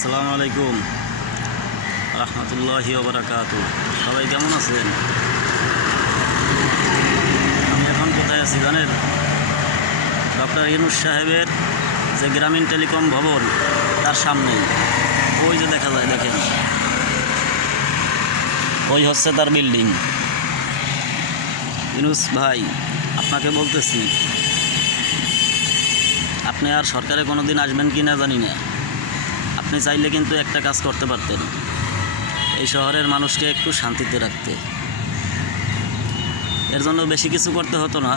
আসসালামু আলাইকুম রহমতুল্লাহি ওয়া বারাকাতুহু। সবাই কেমন আছেন? আমি এখন কোথায় আছি জানেন? ডক্টর ইউনূস সাহেবের যে গ্রামীণ টেলিকম ভবন তার সামনেই ওই যে দেখা যায়, দেখেন ওই হচ্ছে তার বিল্ডিং। ইউনূস ভাই, আপনাকে বলতেছি, আপনি আর সরকারে কোনো দিন আসবেন কি না জানি না, আপনি চাইলে কিন্তু একটা কাজ করতে পারতেন, এই শহরের মানুষকে একটু শান্তিতে রাখতে। এর জন্য বেশি কিছু করতে হতো না,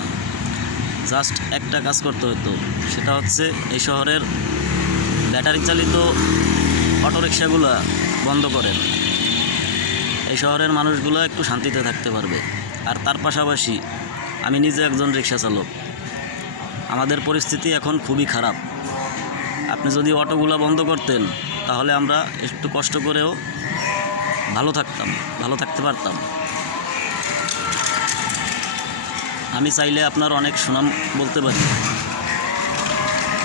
জাস্ট একটা কাজ করতে হতো, সেটা হচ্ছে এই শহরের ব্যাটারি চালিত অটোরিকশাগুলো বন্ধ করেন। এই শহরের মানুষগুলো একটু শান্তিতে থাকতে পারবে। আর তার পাশাপাশি আমি নিজে একজন রিক্সা চালক, আমাদের পরিস্থিতি এখন খুবই খারাপ। আপনি যদি অটোগুলো বন্ধ করতেন তাহলে আমরা একটু কষ্ট করেও ভালো থাকতে পারতাম। আমি চাইলে আপনার অনেক সুনাম বলতে পারি,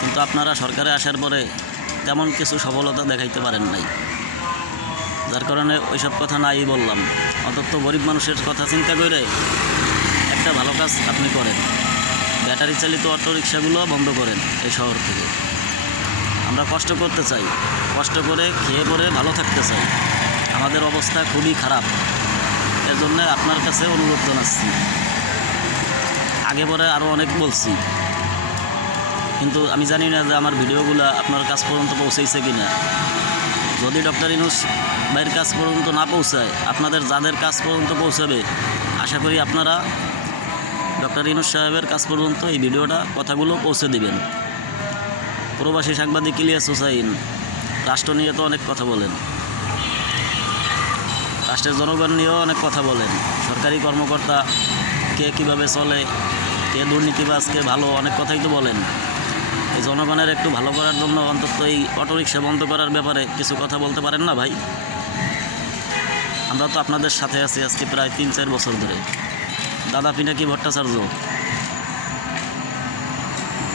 কিন্তু আপনারা সরকারে আসার পরে তেমন কিছু সফলতা দেখাইতে পারেন নাই, যার কারণে ওইসব কথা নাই বললাম। অন্তত গরিব মানুষের কথা চিন্তা করে একটা ভালো কাজ আপনি করেন, ব্যাটারি চালিত অটোরিকশাগুলো বন্ধ করেন এই শহর থেকে। আমরা কষ্ট করতে চাই, কষ্ট করে খেয়ে পরে ভালো থাকতে চাই, আমাদের অবস্থা খুবই খারাপ। এর জন্য আপনার কাছে অনুরোধ জানাচ্ছি। আগে পরে আরও অনেক বলছি, কিন্তু আমি জানি না যে আমার ভিডিওগুলো আপনার কাছ পর্যন্ত পৌঁছেছে কি না। যদি ডক্টর ইউনূস ভাইয়ের কাছ পর্যন্ত না পৌঁছায়, আপনাদের যাদের কাছ পর্যন্ত পৌঁছাবে, আশা করি আপনারা ডক্টর ইউনূস সাহেবের কাছ পর্যন্ত এই ভিডিওটা কথাগুলো পৌঁছে দিবেন। প্রবাসী সাংবাদিক ইলিয়াস হুসাইন রাষ্ট্র নিয়ে তো অনেক কথা বলেন, রাষ্ট্রের জনগণ নিয়েও অনেক কথা বলেন, সরকারি কর্মকর্তা কে কীভাবে চলে, কে দুর্নীতিবাজ কে ভালো, অনেক কথাই তো বলেন। এই জনগণের একটু ভালো করার জন্য অন্তত এই অটোরিকশা বন্ধ করার ব্যাপারে কিছু কথা বলতে পারেন না ভাই? আমরা তো আপনাদের সাথে আছি আজকে প্রায় 3-4 বছর ধরে। দাদা পিনাকি ভট্টাচার্য,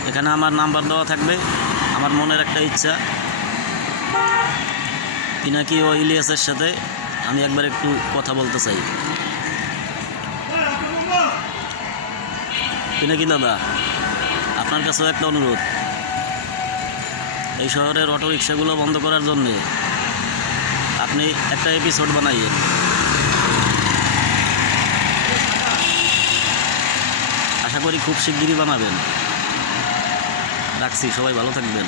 এখানে আমার নাম্বার দেওয়া থাকবে। আমার মনের একটা ইচ্ছা, পিনাকি ও ইলিয়াসের সাথে আমি একবার একটু কথা বলতে চাই। পিনাকি দাদা, আপনার কাছেও একটা অনুরোধ, এই শহরের অটোরিকশাগুলো বন্ধ করার জন্যে আপনি একটা এপিসোড বানাইয়েন। আশা করি খুব শিগগিরই বানাবেন। রাখছি, সবাই ভালো থাকবেন।